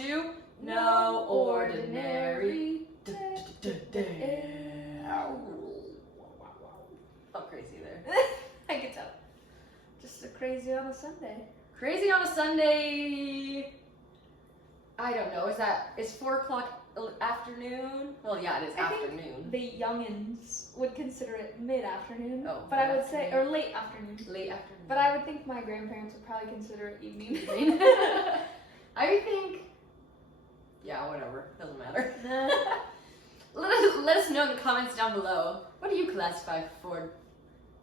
to No Ordinary. Felt crazy there. I can tell. Just a crazy on a Sunday. Crazy on a Sunday. I don't know. Is 4 o'clock afternoon? Well, yeah, it is I think afternoon. the youngins would consider it mid-afternoon, Oh, but I would say, or late afternoon. Late afternoon. But I would think my grandparents would probably consider it evening. I think, yeah, whatever. Doesn't matter. Let us know in the comments down below. What do you classify for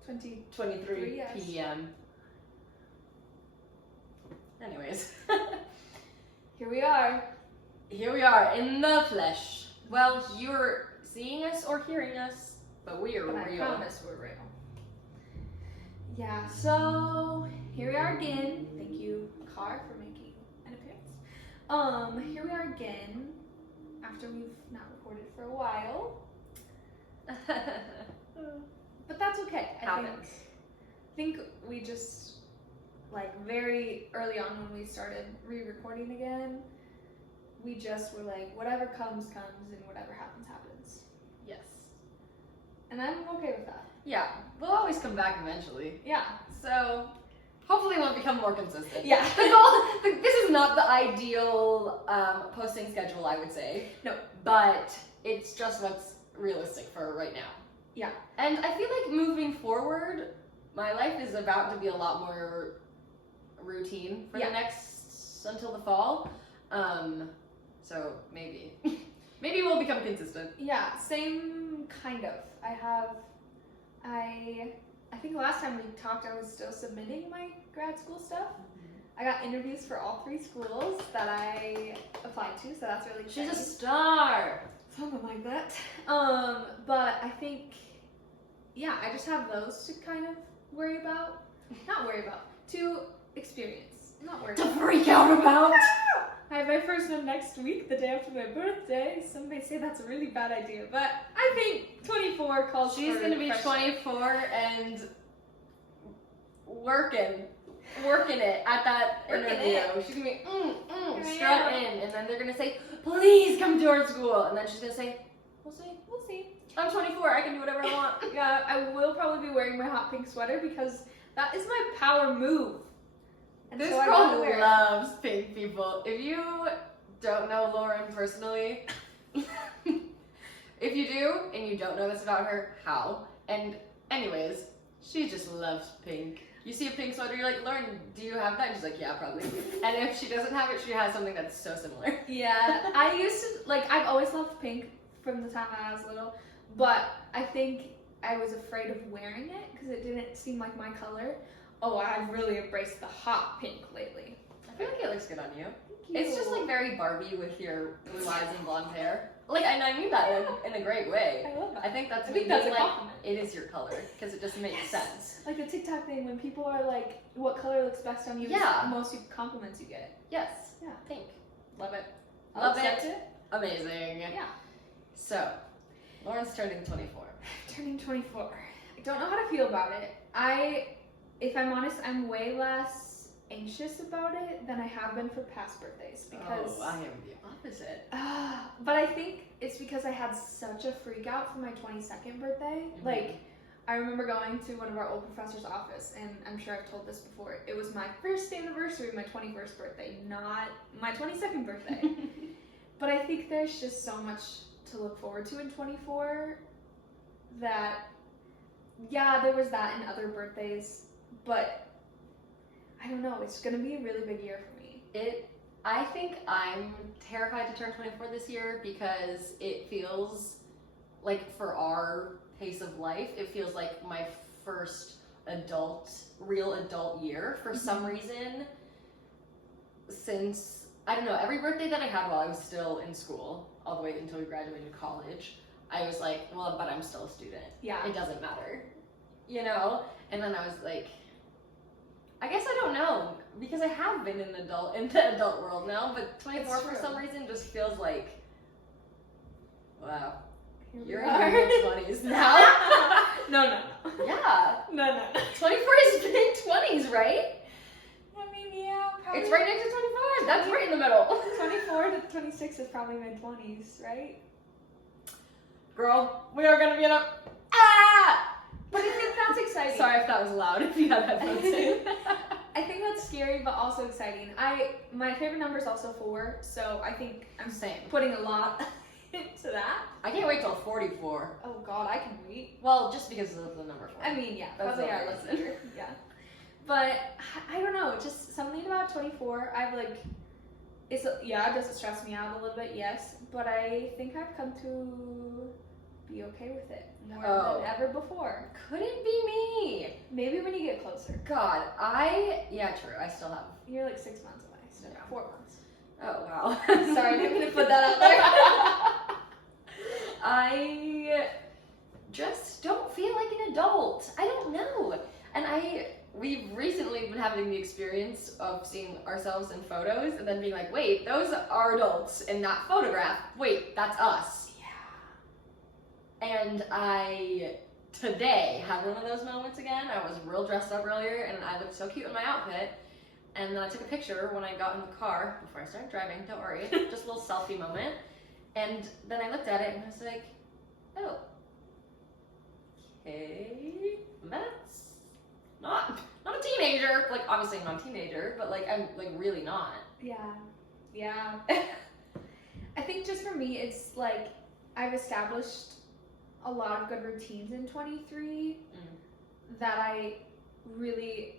23 yes. p.m.? Anyways. Here we are. Here we are in the flesh. Well, you're seeing us or hearing us, but we are But real. I promise we're real. Yeah, so here we are again. Thank you, Car, for making an appearance. Here we are again after we've not recorded for a while. But that's okay. I think we just, like, very early on when we started re-recording again, we just were like, whatever comes, comes, and whatever happens, happens. Yes. And I'm okay with that. Yeah, we'll always come back eventually. Yeah. So, hopefully we'll become more consistent. Yeah. This is not the ideal posting schedule, I would say. No. But it's just what's realistic for right now. Yeah. And I feel like moving forward, my life is about to be a lot more routine for the next, until the fall. So maybe. Maybe we'll become consistent. Yeah, same kind of. I think last time we talked I was still submitting my grad school stuff. I got interviews for all 3 schools that I applied to, so that's really exciting. She's a star! Something like that. But I think, yeah, I just have those to kind of worry about. Not worry about, to experience. Not worry To about. freak out about! I have my first one next week, the day after my birthday. Some may say that's a really bad idea, but I think 24 calls for She's gonna be fresh 24 and working it at that Working interview. it. She's gonna be Here I strut am. in, and then they're gonna say, please come to our school, and then she's gonna say, we'll see. We'll see. I'm 24, I can do whatever I want. Yeah, I will probably be wearing my hot pink sweater because that is my power move. And This so I girl wanna wear it. loves pink people. If you don't know Lauren personally, if you do and you don't know this about her, how? And anyways, she just loves pink. You see a pink sweater, you're like, Lauren, do you have that? She's like, yeah, probably. And if she doesn't have it, she has something that's so similar. Yeah, I used to, like, I've always loved pink from the time I was little, but I think I was afraid of wearing it because it didn't seem like my color. Oh, I've really embraced the hot pink lately. I feel like it looks good on you. Thank you. It's just like very Barbie with your blue eyes and blonde hair. Like, and I mean that in a great way. I love that. I think that's I think maybe, that's a like, compliment. it is your color, because it just makes sense. Like the TikTok thing when people are like, what color looks best on you? Yeah. It's most compliments you get. Yes. Yeah. Pink. Love it. I'll Love accept it. Amazing. Yeah. So, Lauren's turning 24. Turning 24. I don't know how to feel about it. If I'm honest, I'm way less anxious about it than I have been for past birthdays because. Oh, I am the opposite. But I think it's because I had such a freak out for my 22nd birthday. Like, I remember going to one of our old professor's office, and I'm sure I've told this before. It was my first anniversary of my 21st birthday, not my 22nd birthday. But I think there's just so much to look forward to in 24 that, yeah, there was that in other birthdays, but I don't know, it's gonna be a really big year for me. I think I'm terrified to turn 24 this year because it feels like, for our pace of life, it feels like my first real adult year for some reason since, I don't know, every birthday that I had while I was still in school, all the way until we graduated college, I was like, well, but I'm still a student. Yeah. It doesn't matter, you know? And then I was like, I guess I don't know, because I have been in the adult world now, but 24 It's for true. some reason just feels like, wow, Here we you're in are. your mid-20s now. No. Yeah, No. 24 is mid-20s, right? I mean, yeah, probably. It's right next to 25. That's right in the middle. 24 to 26 is probably mid-20s, right? Girl, we are gonna be in a. Ah! But I think that's exciting. Sorry if that was loud. If you have headphones in. I think that's scary, but also exciting. My favorite number is also 4, so I think I'm Same. putting a lot into that. I can't wait till 44. Oh God, I can wait. Well, just because of the number 4. I mean, yeah, That's probably all our right. listener. Yeah, but I don't know, just something about 24. I've like, does it stress me out a little bit? Yes, but I think I've come to be okay with it more than ever before. Couldn't be me. Maybe when you get closer. God, yeah, true. I still have. You're like 6 months away, so Yeah. 4 months. Oh wow. Sorry, I didn't mean to put that out there. I just don't feel like an adult. I don't know. And we've recently been having the experience of seeing ourselves in photos and then being like, wait, those are adults in that photograph. Wait, that's us. Yeah. And I today had one of those moments again. I was real dressed up earlier and I looked so cute in my outfit. And then I took a picture when I got in the car before I started driving, don't worry, just a little selfie moment. And then I looked at it and I was like, oh, okay, that's not a teenager. Like, obviously I'm not a teenager, but like, I'm like really not. Yeah. I think just for me, it's like I've established a lot of good routines in 23 that I really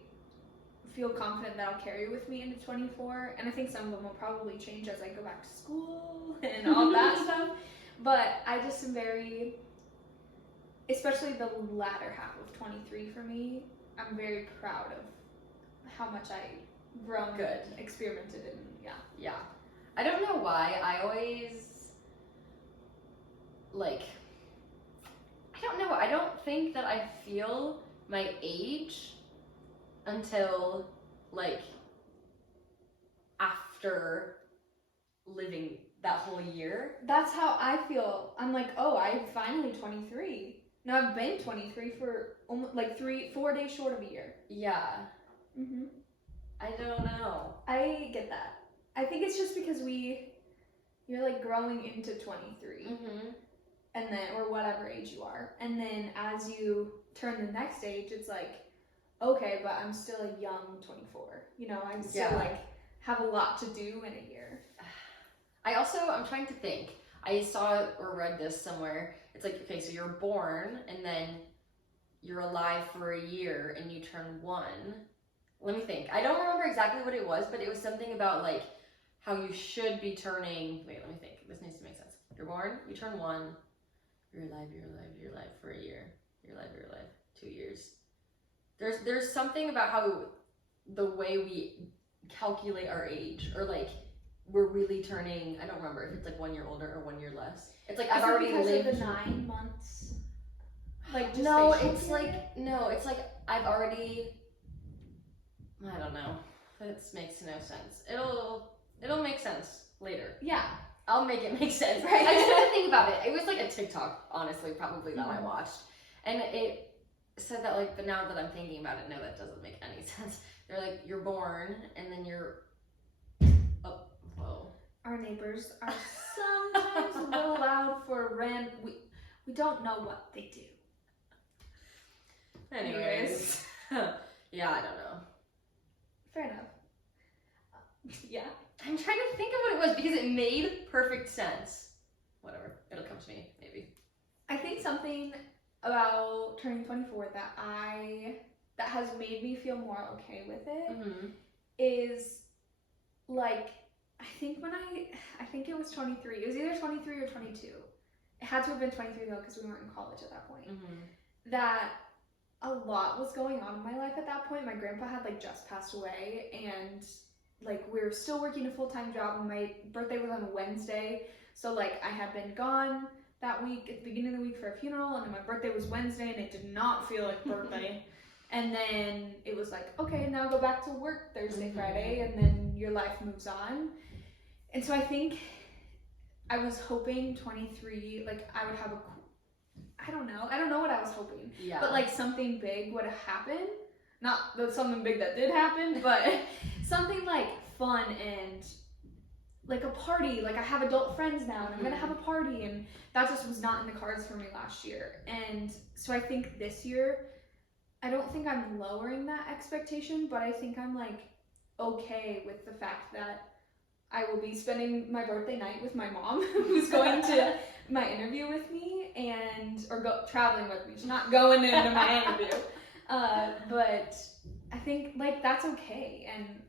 feel confident that I'll carry with me into 24, and I think some of them will probably change as I go back to school and all that stuff, but I just am very, especially the latter half of 23 for me, I'm very proud of how much I've grown Good. and experimented in. Yeah. I don't know why, I always, like, I don't know, I don't think that I feel my age until like after living that whole year. That's how I feel. I'm like, oh, I'm finally 23. Now I've been 23 for almost like 4 days short of a year. Yeah. Mm-hmm. I don't know. I get that. I think it's just because you're like growing into 23, and then, or whatever age you are, and then as you turn the next age, it's like, okay, but I'm still a young 24. You know, I'm still like have a lot to do in a year. I'm trying to think. I saw or read this somewhere. It's like, okay, so you're born and then you're alive for a year and you turn 1. Let me think. I don't remember exactly what it was, but it was something about like how you should be turning. Wait, let me think. This needs to make sense. You're born, you turn 1, you're alive for a year. You're alive 2 years. There's something about how the way we calculate our age, or like we're really turning, I don't remember if it's like 1 year older or 1 year less. It's like I've already lived of the 9 months. Like no, gestational it's period? it's like I've already, I don't know. This makes no sense. It'll make sense later. Yeah. I'll make it make sense. Right. I just had to think about it. It was like a TikTok, honestly, probably that I watched. And it said that like, but now that I'm thinking about it, no, that doesn't make any sense. They're like, you're born and then you're, oh, whoa. Our neighbors are sometimes a little loud for rent. We don't know what they do. Anyways. Yeah, I don't know. Fair enough. Yeah. I'm trying to think of what it was because it made perfect sense. Whatever. It'll come to me, maybe. I think something about turning 24 that has made me feel more okay with it is like, I think it was 23. It was either 23 or 22. It had to have been 23 though, because we weren't in college at that point. That a lot was going on in my life at that point. My grandpa had like just passed away, and like we were still working a full-time job, and my birthday was on a Wednesday, so like I had been gone that week at the beginning of the week for a funeral, and then my birthday was Wednesday, and it did not feel like birthday. And then it was like, okay, now go back to work Thursday, Friday, and then your life moves on. And so I think I was hoping 23, like I would have I don't know what I was hoping. Yeah. But like something big would have happened. Not that something big that did happen, but something like fun and like a party. Like I have adult friends now and I'm gonna have a party, and that just was not in the cards for me last year. And so I think this year, I don't think I'm lowering that expectation, but I think I'm like okay with the fact that I will be spending my birthday night with my mom, who's going to my interview with me, or traveling with me. She's not going into my interview. But I think like that's okay, and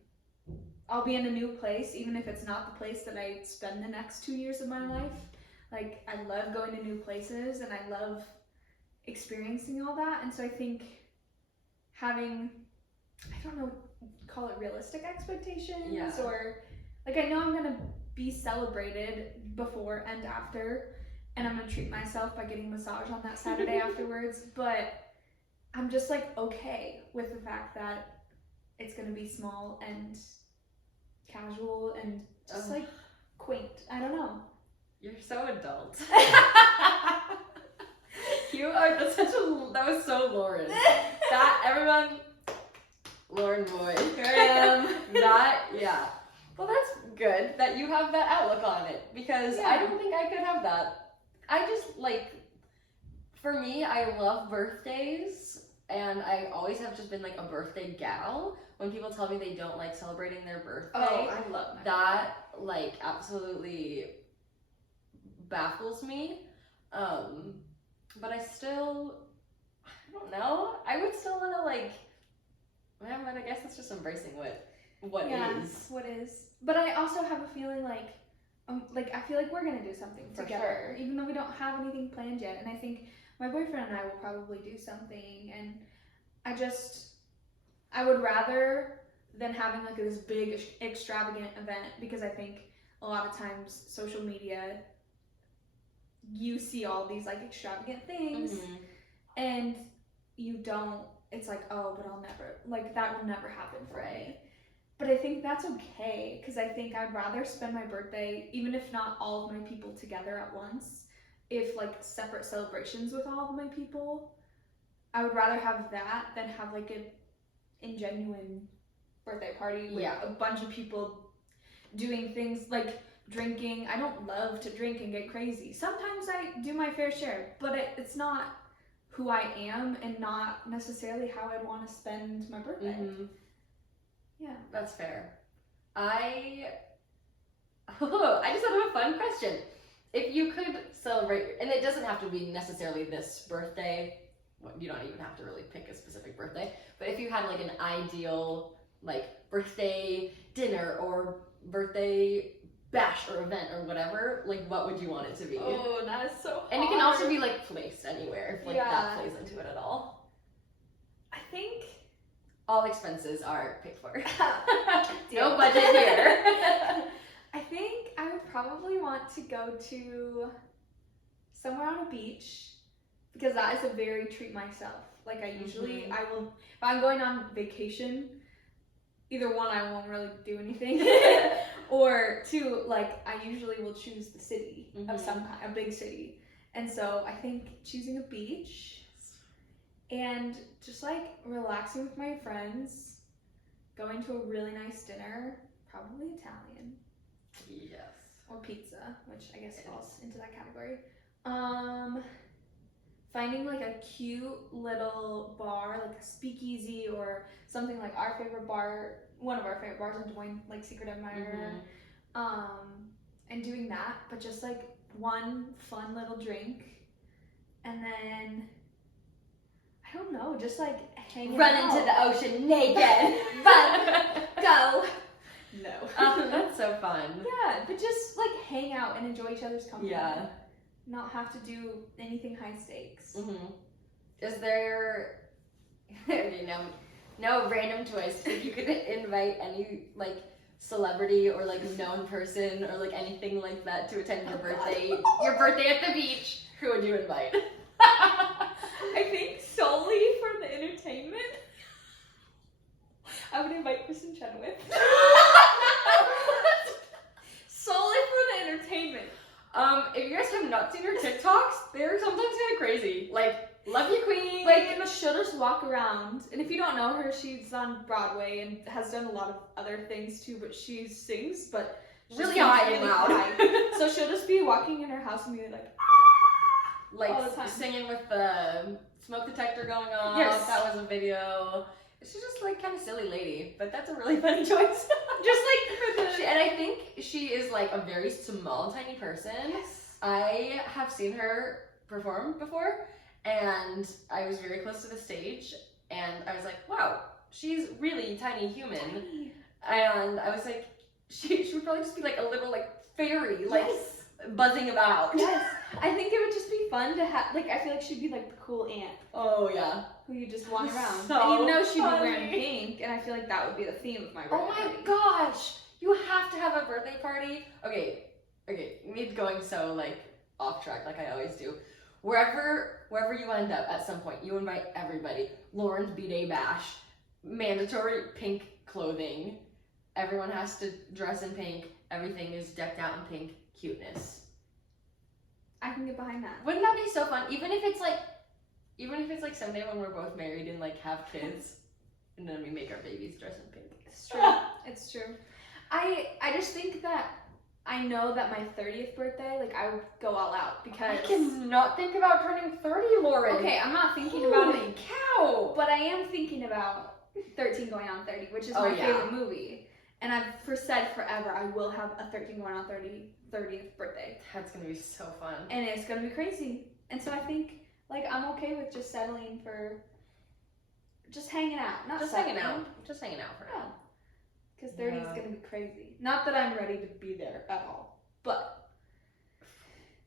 I'll be in a new place, even if it's not the place that I spend the next 2 years of my life. Like I love going to new places and I love experiencing all that. And so I think having, I don't know, call it realistic expectations, or like I know I'm gonna be celebrated before and after, and I'm gonna treat myself by getting a massage on that Saturday afterwards, but I'm just like okay with the fact that it's gonna be small and casual and just like quaint. I don't know. You're so adult. You are that was so Lauren. That everyone, Lauren Boyd. Here I am. Yeah. Well, that's good that you have that outlook on it, because I don't think I could have that. I just like, for me, I love birthdays, and I always have just been like a birthday gal. When people tell me they don't like celebrating their birthday, I love that like absolutely baffles me. But I don't know. I would still want to like, man, but I guess it's just embracing what is. What is. But I also have a feeling like I feel like we're gonna do something For together, sure. even though we don't have anything planned yet. And I think my boyfriend and I will probably do something, and I would rather than having like this big extravagant event, because I think a lot of times social media, you see all these like extravagant things, and you don't, it's like, oh, but I'll never, like that will never happen for me. But I think that's okay, because I think I'd rather spend my birthday, even if not all of my people together at once, if like separate celebrations with all of my people, I would rather have that than have like an ingenuine birthday party with a bunch of people doing things like drinking. I don't love to drink and get crazy. Sometimes I do my fair share, but it's not who I am and not necessarily how I'd want to spend my birthday. Yeah. That's fair. I just have a fun question. If you could celebrate, and it doesn't have to be necessarily this birthday, you don't even have to really pick a specific birthday, but if you had like an ideal like birthday dinner or birthday bash or event or whatever, like what would you want it to be? Oh, that is so hard. And it can also be like placed anywhere if like that plays into it at all. I think all expenses are paid for. No budget here. I think I would probably want to go to somewhere on a beach, because that is a very treat myself. Like I usually, I will, if I'm going on vacation, either one, I won't really do anything, or two, like I usually will choose the city of some kind, a big city. And so I think choosing a beach and just like relaxing with my friends, going to a really nice dinner, probably Italian. Yes. Or pizza, which I guess falls into that category. Finding like a cute little bar, like a speakeasy or something, like our favorite bar, one of our favorite bars in Des Moines, like Secret Admirer. And doing that, but just like one fun little drink. And then, I don't know, just like hanging out. Run into the ocean naked. Run. Go. No. That's so fun. Yeah, but just like hang out and enjoy each other's company. Yeah. Not have to do anything high stakes. Is there, no random twist, if you could invite any like celebrity or like known person or like anything like that to attend your birthday at the beach, who would you invite? I think solely for the entertainment, I would invite Kristen Chenoweth. Solely for the entertainment. If you guys have not seen her TikToks, they're sometimes kind of crazy. Like, love you, queen. Like, she'll just walk around, and if you don't know her, she's on Broadway and has done a lot of other things too, but she sings, but really sings high and really loud. high. So she'll just be walking in her house and be like, Like all the time. singing with the smoke detector going off. Yes. That was a video. She's just like kind of silly lady, but that's a really funny choice. just like for the. And I think she is like a very small, tiny person. Yes. I have seen her perform before, and I was very close to the stage, and I was like, wow, she's really tiny human. Tiny. And I was like, she would probably just be like a little like fairy, like Yes. buzzing about. Yes. I think it would just be fun to have, like, I feel like she'd be like the cool aunt Oh yeah. who you just walk around. So and you know she'd funny. be wearing pink, and I feel like that would be the theme of my birthday. Oh my gosh! You have to have a birthday party. Okay, me going so like off track like I always do. Wherever you end up at some point, you invite everybody. Lauren's B-Day Bash, mandatory pink clothing. Everyone has to dress in pink. Everything is decked out in pink. Cuteness. I can get behind that. Wouldn't that be so fun? Even if it's like someday when we're both married and like have kids, and then we make our babies dress in pink. It's true. It's true. I just think that I know that my 30th birthday, like, I would go all out because. I cannot think about turning 30, Lauren. Okay, I'm not thinking about it, Holy cow! but I am thinking about 13 going on 30, which is Oh, my yeah. favorite movie. And I've said forever I will have a 13 going on 30th birthday. That's gonna be so fun. And it's gonna be crazy. And so I think, like, I'm okay with just settling for just hanging out. Not Just settling. hanging out. Just hanging out for now. Yeah. Because 30 is Yeah. gonna be crazy. Not that I'm ready to be there at all. But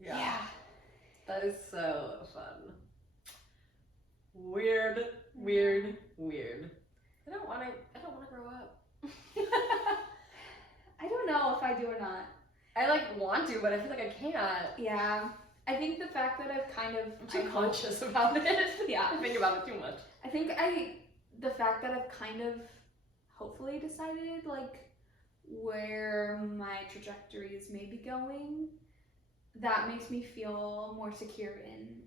yeah. That is so fun. Weird. I don't wanna grow up. I don't know if I do or not. I like want to, but I feel like I can't. Yeah. I think the fact that I've kind of I'm too I hope- conscious about it. Yeah. I think about it too much. I think the fact that I've kind of hopefully decided like where my trajectory is maybe going, that makes me feel more secure in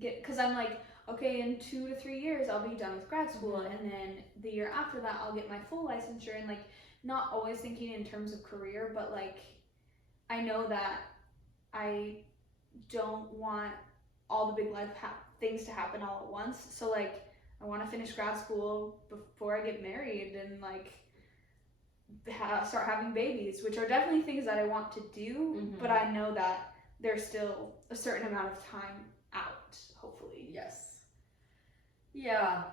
because I'm like, okay, in 2 to 3 years I'll be done with grad school, Mhm. and then the year after that I'll get my full licensure, and like not always thinking in terms of career, but like I know that I don't want all the big life things to happen all at once. So like I want to finish grad school before I get married and like start having babies, which are definitely things that I want to do, Mhm. but I know that there's still a certain amount of time out, hopefully. Yes. Yeah.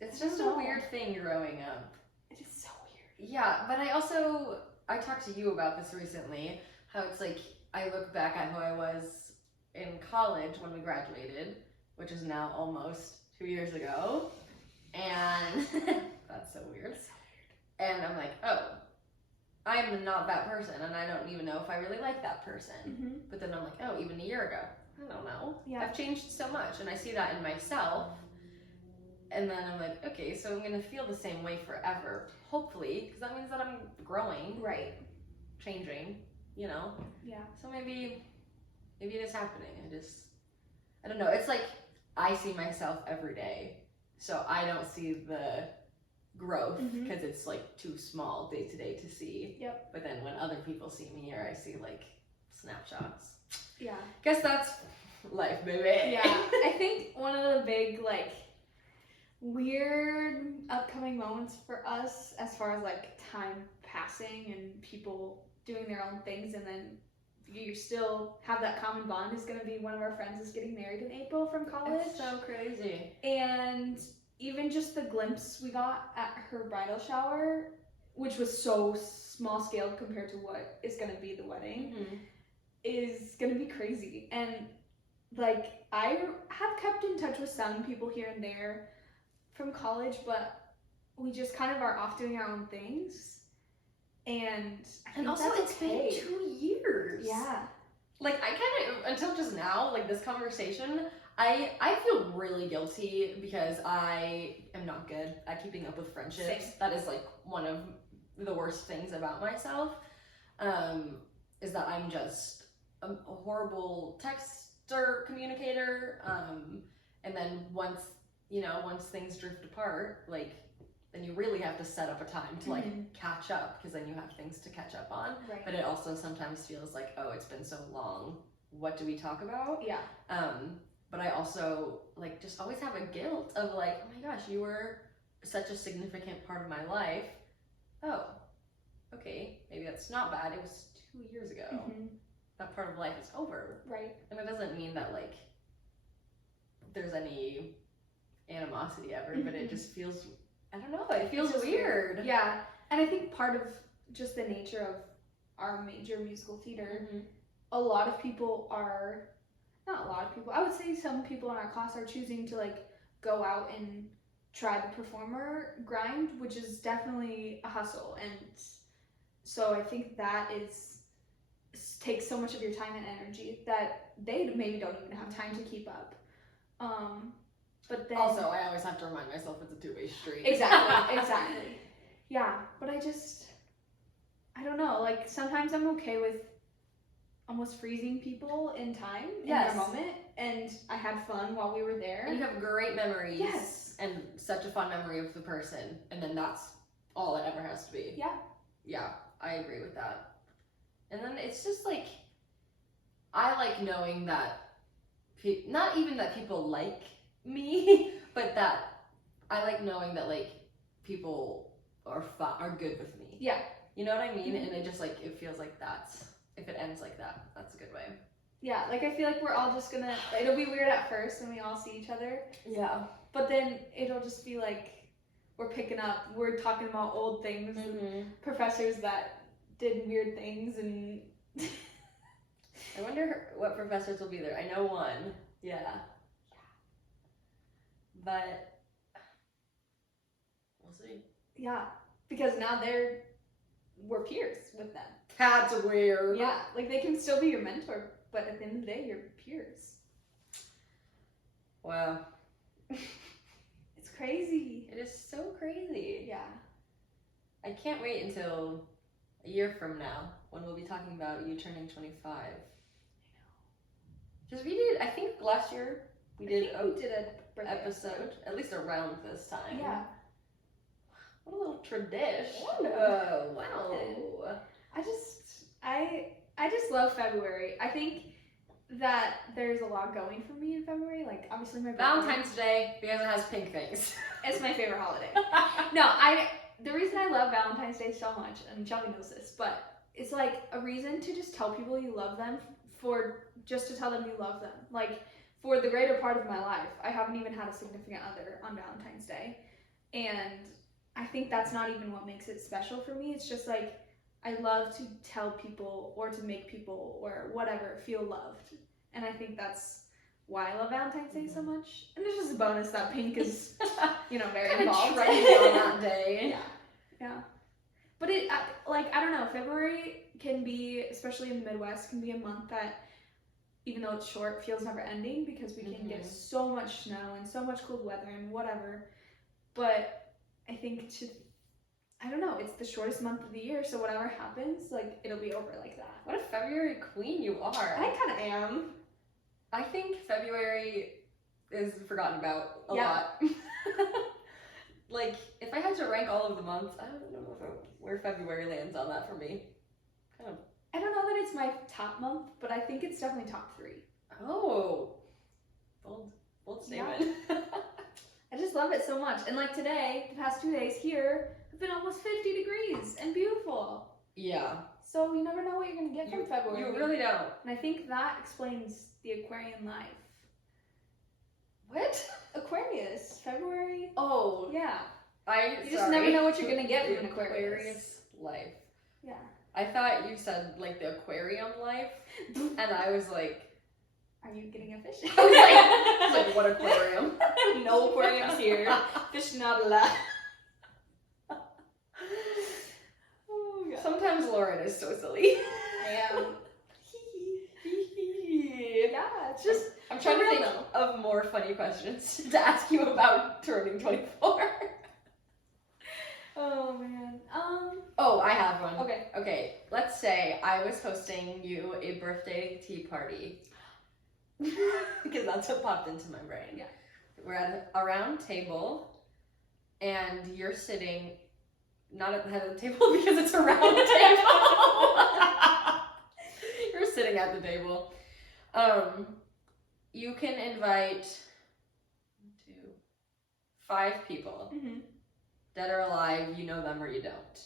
It's just a know. weird thing growing up. It is so weird. Yeah, but I talked to you about this recently, how it's like, I look back at who I was in college when we graduated, which is now almost 2 years ago, and that's so weird. And I'm like, oh, I'm not that person, and I don't even know if I really like that person. Mm-hmm. But then I'm like, oh, even a year ago, I don't know. Yeah. I've changed so much, and I see that in myself. And then I'm like, okay, so I'm gonna feel the same way forever, hopefully, because that means that I'm growing, Right. changing, you know. Yeah. So maybe it is happening. I don't know. It's like I see myself every day, so I don't see the growth Mhm. because it's like too small day to day to see. Yep. But then when other people see me, or I see like snapshots. Yeah. Guess that's life, baby. Yeah. I think one of the big like weird upcoming moments for us as far as like time passing and people doing their own things, and then you still have that common bond, is going to be one of our friends is getting married in April from college. It's so crazy. And even just the glimpse we got at her bridal shower, which was so small scale compared to what is going to be the wedding, is going to be crazy. And like I have kept in touch with some people here and there from college, but we just kind of are off doing our own things. And I think also, that's it's okay. been 2 years. Yeah. Like, I kind of, until just now, like this conversation, I feel really guilty because I am not good at keeping up with friendships. Same. That is like one of the worst things about myself, is that I'm just a horrible texter, communicator, and then once things drift apart, like, they then you really have to set up a time to like Mhm. catch up, because then you have things to catch up on. Right. But it also sometimes feels like, oh, it's been so long. What do we talk about? Yeah. But I also like just always have a guilt of like, oh my gosh, you were such a significant part of my life. Oh, okay, maybe that's not bad. It was 2 years ago. Mhm. That part of life is over. Right. And it doesn't mean that like there's any animosity ever, but it Mhm. just feels, I don't know, it feels just weird. Yeah. And I think part of just the nature of our major musical theater, Mhm. a lot of people are, not a lot of people, I would say some people in our class are choosing to like go out and try the performer grind, which is definitely a hustle. And so I think that takes so much of your time and energy that they maybe don't even have time to keep up. But then Also, I always have to remind myself it's a two-way street. exactly. Yeah, but I don't know, like sometimes I'm okay with almost freezing people in time in Yes. their moment, and I had fun while we were there. And you have great memories. Yes. And such a fun memory of the person, and then that's all it ever has to be. Yeah. Yeah, I agree with that. And then it's just like, I like knowing that, not even that people like me, but that I like knowing that like people are good with me. Yeah. You know what I mean? Mhm. And it just like, it feels like if it ends like that, that's a good way. Yeah, like I feel like we're all just gonna, it'll be weird at first when we all see each other, Yeah. but then it'll just be like we're talking about old things, and professors that did weird things, and I wonder what professors will be there. I know one. Yeah. But we'll see. yeah, because now we're peers with them. That's weird. Yeah, like they can still be your mentor, but at the end of the day, you're peers. Wow. It's crazy. It is so crazy. Yeah. I can't wait until a year from now when we'll be talking about you turning 25. I know. Because I think last year we did a birthday episode, at least around this time. Yeah. What a little tradition. Ooh. Oh, wow. I just love February. I think that there's a lot going for me in February. Like obviously my birthday. Valentine's Day, because it has pink things. It's my favorite holiday. No, the reason I love Valentine's Day so much, and Shelby knows this, but it's like a reason to just tell people you love them, just to tell them you love them. Like for the greater part of my life, I haven't even had a significant other on Valentine's Day, and I think that's not even what makes it special for me. It's just like I love to tell people or to make people or whatever feel loved, and I think that's why I love Valentine's Day so much. And it's just a bonus that pink is, very Kind of involved. trendy on that day. Yeah. But I don't know, February can be, especially in the Midwest, can be a month that, even though it's short, feels never ending because we can get so much snow and so much cold weather and whatever. But I think I don't know, it's the shortest month of the year, so whatever happens, like, it'll be over like that. What a February queen you are. I kind of am. I think February is forgotten about a Yeah. lot. Like, if I had to rank all of the months, I don't know where February lands on that for me. Kind of. I don't know that it's my top month, but I think it's definitely top 3. Oh, bold statement. I just love it so much. And like today, the past 2 days here, have been almost 50 degrees and beautiful. Yeah. So you never know what you're going to get from February. You really don't. And I think that explains the Aquarian life. What? Aquarius, February. Oh, Yeah. you just never know what you're gonna get from an Aquarius. life. Yeah. I thought you said like the aquarium life, and I was like, Are you getting a fish? I was like, what aquarium? No aquariums here. Fish not allowed. Oh god. Sometimes Lauren is so silly. I am. Yeah, it's just. I'm trying to For real think of more funny questions to ask you about turning 24. Oh man. Oh, I have one. Okay. Okay, let's say I was hosting you a birthday tea party. Because that's what popped into my brain. Yeah. We're at a round table. and you're sitting not at the head of the table because it's a round table. You're sitting at the table. You can invite 5 people, dead or alive, you know them or you don't,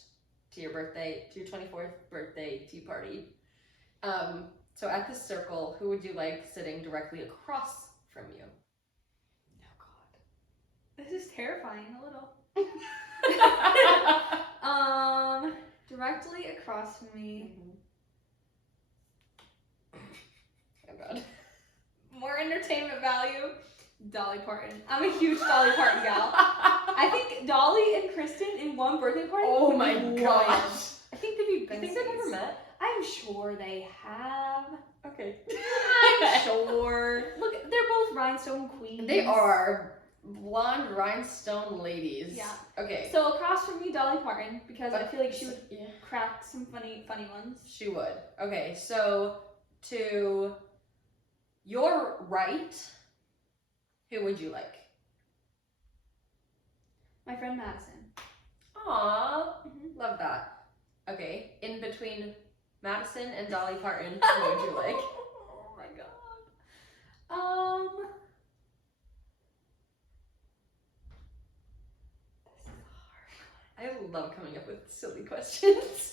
to your birthday, to your 24th birthday tea party. So at this circle, who would you like sitting directly across from you? Oh God, this is terrifying a little. Directly across from me. Oh God. More entertainment value. Dolly Parton. I'm a huge Dolly Parton gal. I think Dolly and Kristen in one birthday party. Oh would my be wild. gosh. I think they'd be You think they've ever met? I'm sure they have. Okay. I'm sure. Look, they're both rhinestone queens. They are blonde rhinestone ladies. Yeah. Okay. So across from me, Dolly Parton, because I feel like she would Yeah. crack some funny ones. She would. Okay, so to your right, who would you like? My friend Madison. Aww, love that. Okay, in between Madison and Dolly Parton, who would you like? Oh my God. I love coming up with silly questions.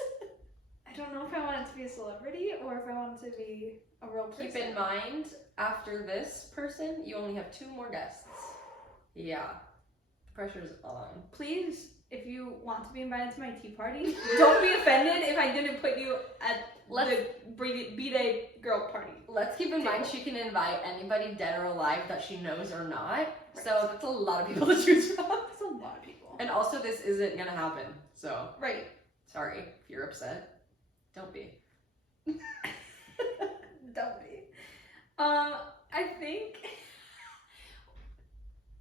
I don't know if I want it to be a celebrity or if I want it to be a real person. Keep in mind, after this person, you only have 2 more guests. Yeah, the pressure's on. Please, if you want to be invited to my tea party, don't be offended if I didn't put you at the B-Day girl party. Let's keep in mind she can invite anybody dead or alive that she knows or not. Right. So that's a lot of people to choose from. That's a lot of people. And also this isn't gonna happen. So Right. sorry if you're upset. Don't be. Don't be. I think.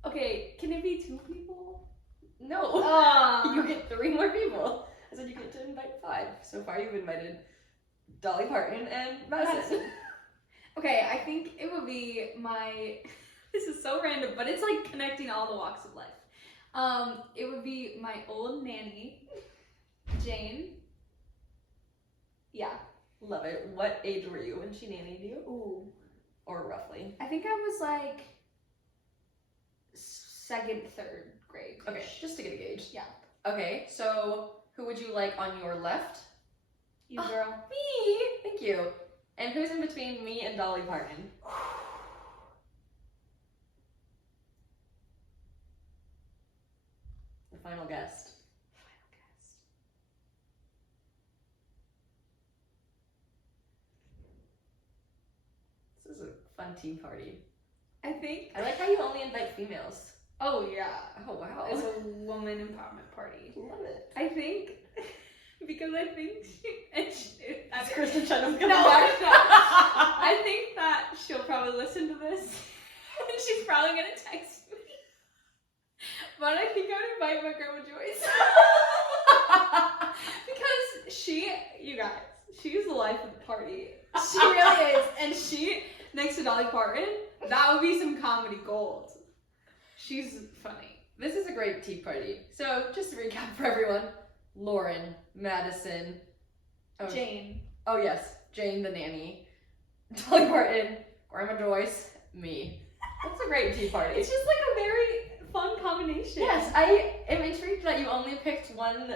Okay, can it be 2 people? No. You get 3 more people. I said you get to invite 5. So far you've invited Dolly Parton and Madison. Okay, I think it would be my. This is so random, but it's like connecting all the walks of life. It would be my old nanny, Jane. Yeah. Love it. What age were you when she nannied you? Ooh. Or roughly? I think I was like 2nd, 3rd grade. Okay, just to get a gauge. Yeah. Okay, so who would you like on your left? You girl. Me! Thank you. And who's in between me and Dolly Parton? The final guest. This is a fun tea party. I think. I like how you only invite females. Oh yeah. Oh wow. It's a woman empowerment party. Love it. I think because I think That's Kristen Chenow's gonna No, back. I think that she'll probably listen to this and she's probably gonna text me. But I think I would invite my grandma Joyce. Because you guys, she's the life of the party. She really is. And she, next to Dolly Parton, that would be some comedy gold. She's funny. This is a great tea party. So just to recap for everyone, Lauren, Madison, Jane. Oh yes, Jane the nanny, Dolly Parton, Grandma Joyce, me. That's a great tea party. It's just like a very fun combination. Yes, I am intrigued that you only picked one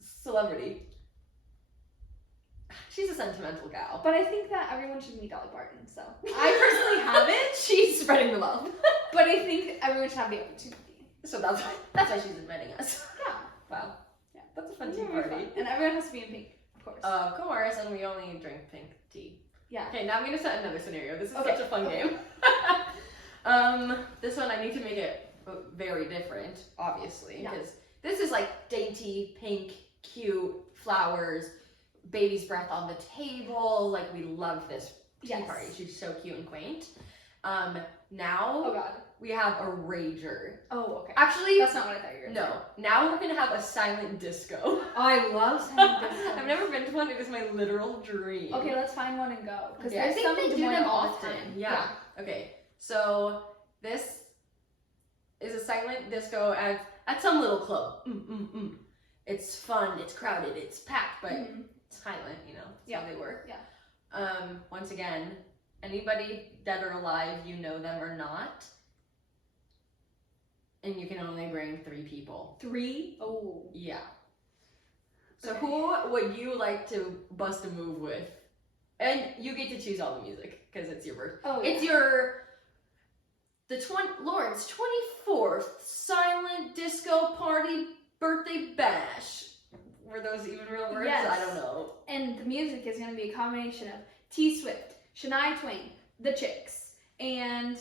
celebrity. She's a sentimental gal. But I think that everyone should meet Dolly Parton, so. I personally haven't. She's spreading the love. But I think everyone should have the opportunity. So that's why she's inviting us. Yeah. Wow. Yeah. That's a fun It's tea gonna be party. fun. And everyone has to be in pink, of course. Of course, and we only drink pink tea. Yeah. Okay, now I'm gonna set another scenario. This is Okay, such a fun okay. game. This one I need to make it very different, obviously, Yeah. because this is like dainty, pink, cute, flowers, baby's breath on the table. Like we love this tea Yes. party. She's so cute and quaint. Now Oh god. we have a rager. Oh, okay. Actually, That's not what I thought you were gonna no. Now we're gonna have a silent disco. say. Oh, I love silent disco. I've never been to one. It is my literal dream. Okay, let's find one and go. Because Yeah, I there's think some they in Des do Moines them all the often. time. Yeah. Okay, so this is a silent disco. at some little club. It's fun, it's crowded, it's packed, but it's silent, you know, that's how they work. Yeah. Once again, anybody dead or alive, you know them or not, and you can only bring 3 people. 3? Oh. Yeah. So who would you like to bust a move with? And you get to choose all the music, because it's your birthday. Oh, yeah. It's Lauren's 24th silent disco party birthday bash. Were those even real words? Yes. I don't know. And the music is going to be a combination of T Swift, Shania Twain, The Chicks, and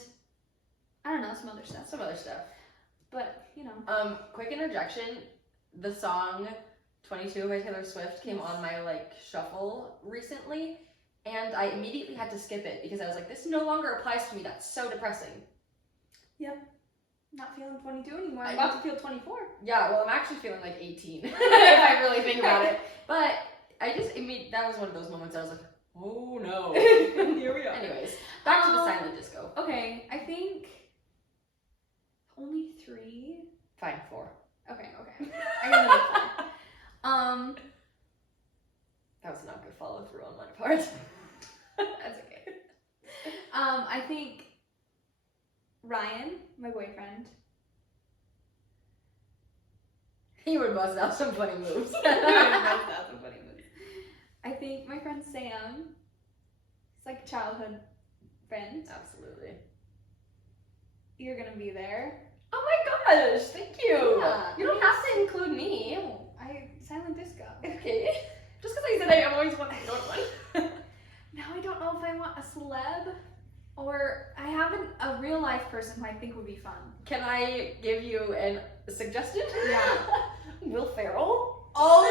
I don't know, some other stuff. Some other stuff. But, you know. Quick interjection. The song 22 by Taylor Swift came on my shuffle recently, and I immediately had to skip it because I was like, this no longer applies to me. That's so depressing. Yep. Not feeling 22 anymore. I'm about to feel 24. Yeah, well, I'm actually feeling like 18 if I really think about it. But that was one of those moments I was like, oh no. Here we are. Anyways, back to the silent disco. Okay, I think only 3. Fine, 4. Okay. I got another 4. That was not good follow through on my part. That's okay. I think Ryan, my boyfriend. He would bust out some funny moves. I think my friend Sam. It's like a childhood friend. Absolutely. You're gonna be there. Oh my gosh, thank you. Yeah. You don't have to include me. No, silent disco. Okay. Just because I said I always wanted to go to one. Now I don't know if I want a celeb or I have a real life person who I think would be fun. Can I give you a suggestion? Yeah. Will Ferrell? Oh,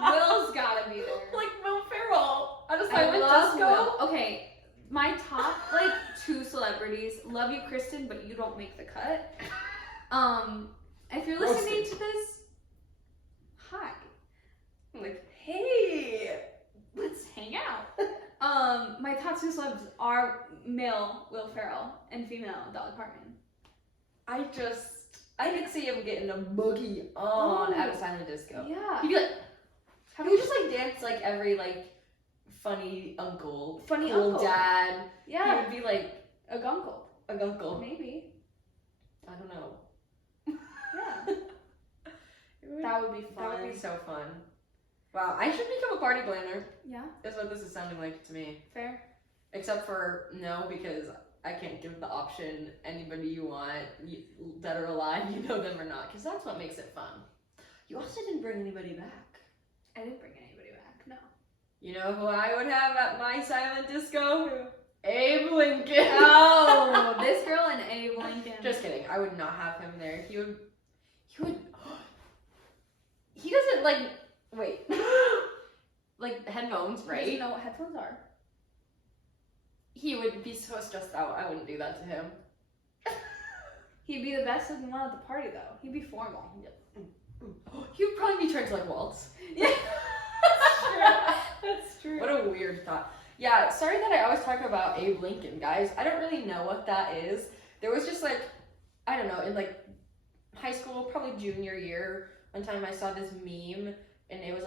Will's gotta be there. Like Will Ferrell. I just I love disco. Will. Okay, my top 2 celebrities. Love you, Kristen, but you don't make the cut. If you're listening to this, hi. I'm like, hey, let's hang out. My top 2 celebs are male Will Ferrell and female Dolly Parton. I could see him getting a boogie on at a silent disco. Yeah. He'd be like, he would just dance every funny uncle, funny cool uncle, dad. Yeah. He would be like a gunkle. a uncle. Maybe. I don't know. Yeah. That would be fun. That would be so fun. Wow, I should become a party planner. Yeah. That's what this is sounding like to me. Fair. Except for no, because I can't give the option anybody you want, dead or alive, you know them or not, because that's what makes it fun. You also didn't bring anybody back. I didn't bring anybody back, no. You know who I would have at my silent disco? Abe Lincoln. Oh, this girl and Abe Lincoln. Just kidding. I would not have him there. He would. He doesn't wait. Headphones, He right? doesn't know what headphones are. He would be so stressed out. I wouldn't do that to him. He'd be the best looking one at the party, though. He'd be formal. He would probably be trying to waltz. Yeah. That's true. What a weird thought. Yeah, sorry that I always talk about Abe Lincoln, guys. I don't really know what that is. There was just I don't know, in high school, probably junior year, one time I saw this meme and it was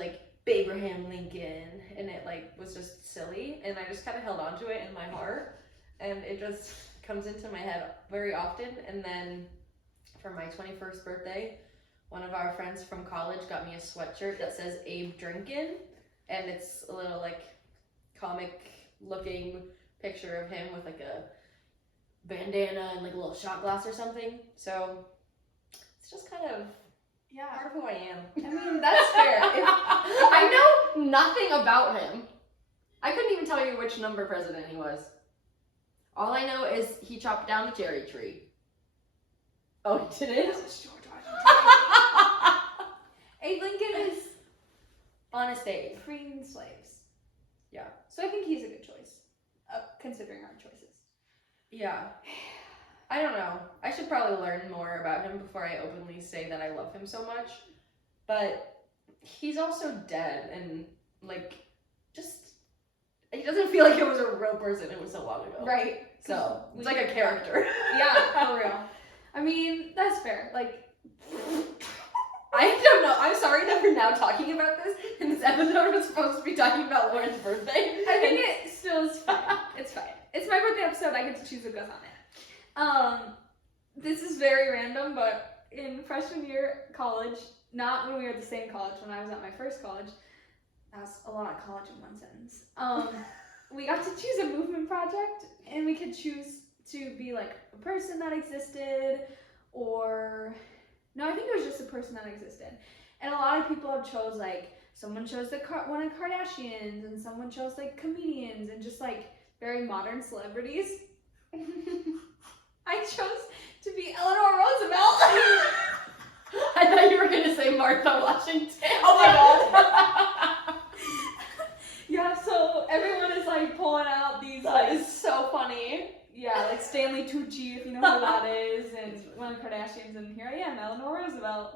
Abraham Lincoln, and it was just silly, and I just kind of held on to it in my heart, and it just comes into my head very often. And then for my 21st birthday, one of our friends from college got me a sweatshirt that says Abe Drinkin', and it's a little comic looking picture of him with a bandana and a little shot glass or something. So it's just kind of part of who I am. I mean, that's fair. I know nothing about him. I couldn't even tell you which number president he was. All I know is he chopped down the cherry tree. Oh, he did it? Abe Lincoln is Honest Abe. freeing slaves. Yeah. So I think he's a good choice, considering our choices. Yeah. I don't know. I should probably learn more about him before I openly say that I love him so much. But he's also dead, and he doesn't feel like it was a real person. It was so long ago. Right. So it's like a character. Yeah, for real. I mean, that's fair. I don't know. I'm sorry that we're now talking about this, and this episode was supposed to be talking about Lauren's birthday. I think it still is fine. It's fine. It's my birthday episode. I get to choose what goes on it. This is very random, but in freshman year college, not when we were at the same college, when I was at my first college, that's a lot of college in one sentence. We got to choose a movement project, and we could choose to be like a person that existed, or no, I think it was just a person that existed. And a lot of people have chose like someone chose one of the Kardashians, and someone chose like comedians and just like very modern celebrities. I chose to be Eleanor Roosevelt. I thought you were gonna say Martha Washington. Oh my god. Yeah, so everyone is like pulling out these That like is so funny. yeah, like Stanley Tucci, if you know who that is, and one of the Kardashians, and here I am, Eleanor Roosevelt.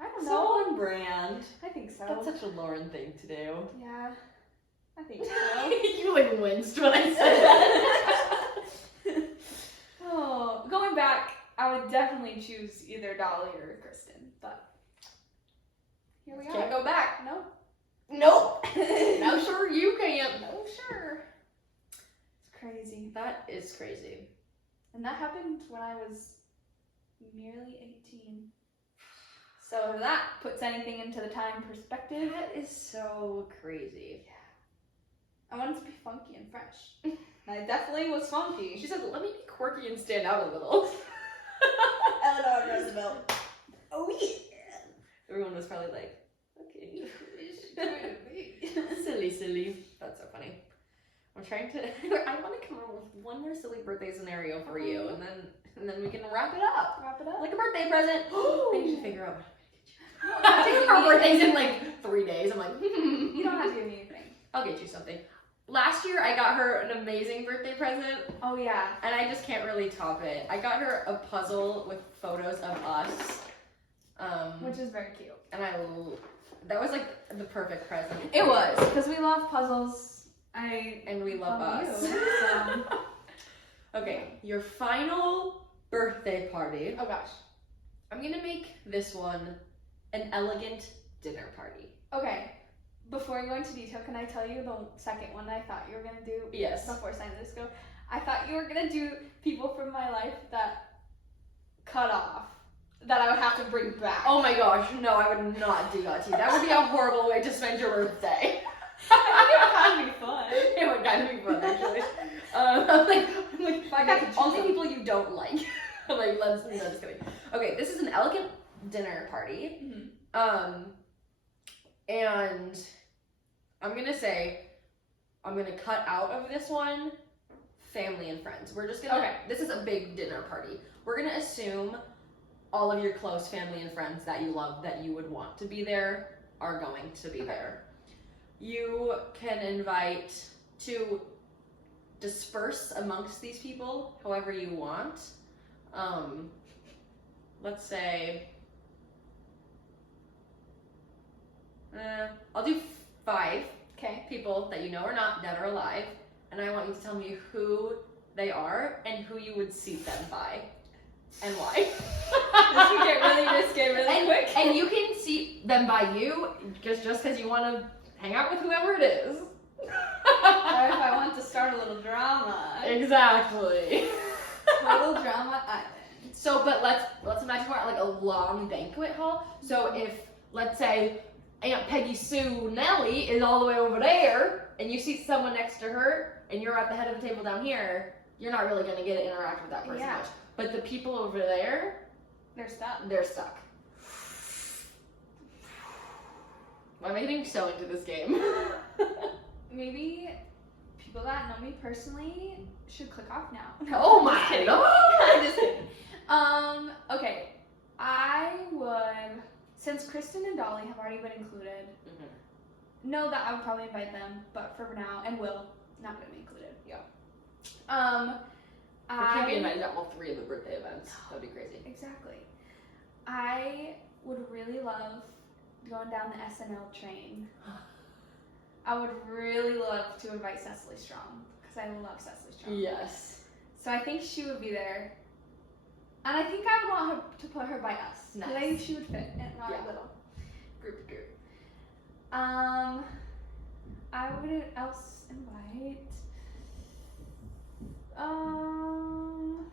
I don't know. So on brand. I think so. That's such a Lauren thing to do. Yeah, I think so. You like winced when I said that. Oh, going back, I would definitely choose either Dolly or Kristen, but here we are. Can't go back. No. Nope. No, sure you can't. No, sure. It's crazy. That is crazy. And that happened when I was nearly 18. So if that puts anything into the time perspective, That is so crazy. I wanted to be funky and fresh. And I definitely was funky. She said, "Let me be quirky and stand out a little." Eleanor Roosevelt. Oh yeah. Everyone was probably like, "Okay, silly." That's so funny. I'm trying to. I want to come up with one more silly birthday scenario for you, and then we can wrap it up Wrap it up. like a birthday present. I need to figure out. Take Her me birthday's in anything. like 3 days. I'm like, You don't have to give me anything. I'll get you something. Last year, I got her an amazing birthday present, Oh yeah. and I just can't really top it. I got her a puzzle with photos of us, Which is very cute. and that was like the perfect present. It was, because we love puzzles. And we love love us. you, so. Okay, your final birthday party. Oh gosh. I'm gonna make this one an elegant dinner party. Okay. Before I go into detail, can I tell you the second one I thought you were gonna do? Yes. Before signing this go, I thought you were gonna do people from my life that cut off, that I would have to bring back. Oh my gosh, no, I would not do that to you. That would be a horrible way to spend your birthday. I think it would kind of be fun. It would kind of be fun, actually. I'm like, If I got to choose only them. people you don't like. I'm like, no, just kidding. Okay, this is an elegant dinner party. Mhm. And I'm gonna cut out of this one family and friends. We're just gonna, Okay. This is a big dinner party. We're gonna assume all of your close family and friends that you love, that you would want to be there, are going to be there. You can invite to disperse amongst these people however you want. Let's say, I'll do 5 Okay. people that you know are not dead or alive, and I want you to tell me who they are and who you would seat them by, and why. This could get really risky really quick. And you can seat them by you just because you want to hang out with whoever it is. Or if I want to start a little drama. Exactly. Little drama island. So, but let's imagine we're at like a long banquet hall. So if, let's say, Aunt Peggy Sue Nellie is all the way over there, and you see someone next to her, and you're at the head of the table down here, you're not really gonna get to interact with that person Yeah. much. But the people over there, They're stuck. they're stuck. I'm getting so into this game. Maybe people that know me personally should click off now. Oh I'm just my kidding. god! I'm just kidding. Okay. I would, since Kristen and Dolly have already been included, know that I would probably invite them, but for now, and Will, not gonna be included. Yeah. I We can't be invited to all 3 of the birthday events. That'd be crazy. Exactly. I would really love going down the SNL train. I would really love to invite Cecily Strong, because I love Cecily Strong. Yes. So I think she would be there. And I think I would want her to put her by us. Nice. I think she would fit in our Yeah. little group. I would else invite. God.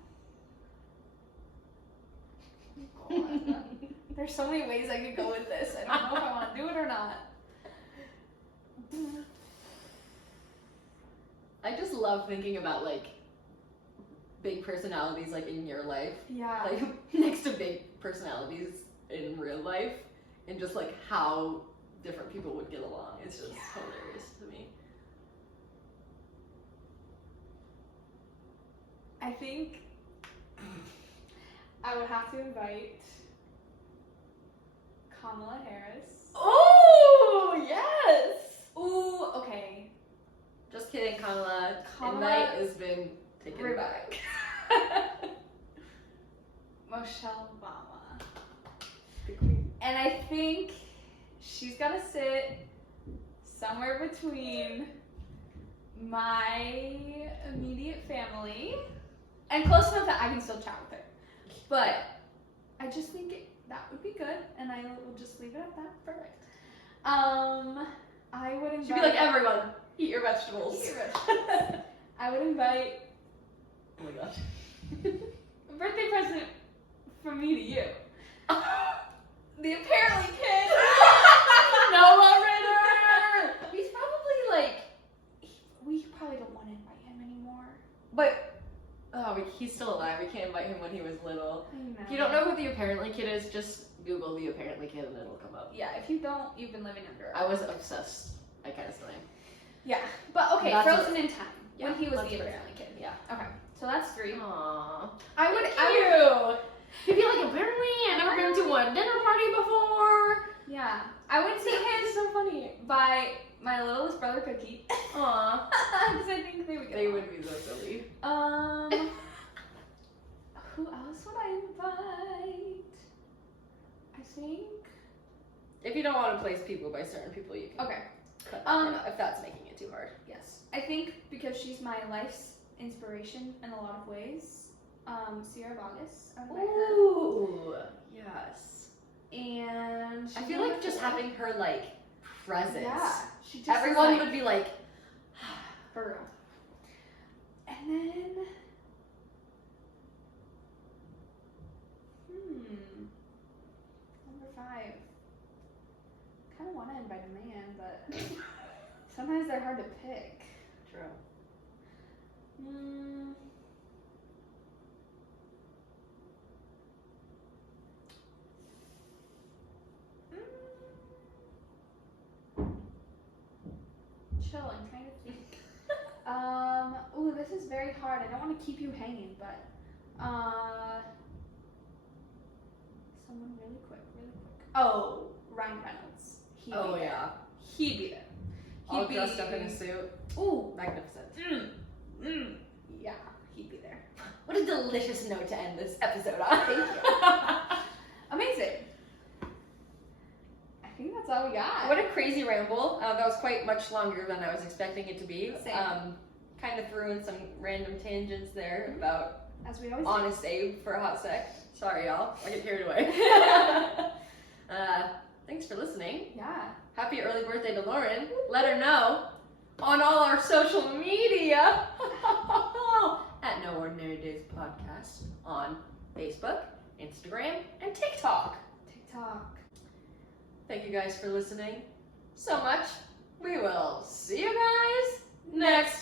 There's so many ways I could go with this. I don't know if I want to do it or not. I just love thinking about like big personalities like in your life, Yeah. like next to big personalities in real life, and just like how different people would get along. It's just hilarious to me. I think I would have to invite Kamala Harris. Oh yes. Ooh, okay. Just kidding, Kamala. Kamala- Invite has been taken River. back. Michelle Obama. The queen. And I think she's gotta sit somewhere between my immediate family and close enough that I can still chat with her. But I just think that would be good, and I will just leave it at that. Perfect. I would invite. She'd be like, everyone, eat your vegetables. Eat your vegetables. I would invite Oh my gosh. a birthday present from me to you. The apparently kid. Noah Ritter! He's probably like, We probably don't want to invite him anymore. but, he's still alive. We can't invite him when he was little. I know. If you don't know who the apparently kid is, just Google the apparently kid and it'll come up. Yeah, if you don't, you've been living under a I was obsessed. I kind of name. Yeah, but okay, That's Frozen in Time. Yeah, When he was that's the Frozen. apparently kid. Yeah. Okay, so that's 3. Aww. I would. You'd be like, apparently, I've never been to a dinner party before. Yeah, I would see It's him so funny. by my littlest brother Cookie. Aw. Because I think they would get They along. would be so silly. Who else would I invite? I think. If you don't want to place people by certain people, you can Okay. cut that part out if that's making it too hard. Yes. I think because she's my life's inspiration in a lot of ways. Sierra Vargas. I would invite her. Ooh, yes. And I feel like just having her like presence. Yeah. She just Everyone is, like, would be like, for real. And then number 5. Kind of want to invite a man, but sometimes they're hard to pick. true. Chill and trying to think. Ooh, this is very hard. I don't want to keep you hanging, but someone really quick. Oh, Ryan Reynolds. He'd Oh be there. yeah. He'd be there. All dressed up in a suit. Ooh. Magnificent. Yeah, he'd be there. What a delicious note to end this episode on. Thank you. Amazing. I think that's all we got. What a crazy ramble. That was quite much longer than I was expecting it to be. Same. Kind of threw in some random tangents there about As we always Honest Abe for a hot sec. Sorry, y'all. I get carried away. Thanks for listening. do. Yeah. Happy early birthday to Lauren. Let her know on all our social media at No Ordinary Days Podcast on Facebook, Instagram, and TikTok. TikTok. Thank you guys for listening so much. We will see you guys next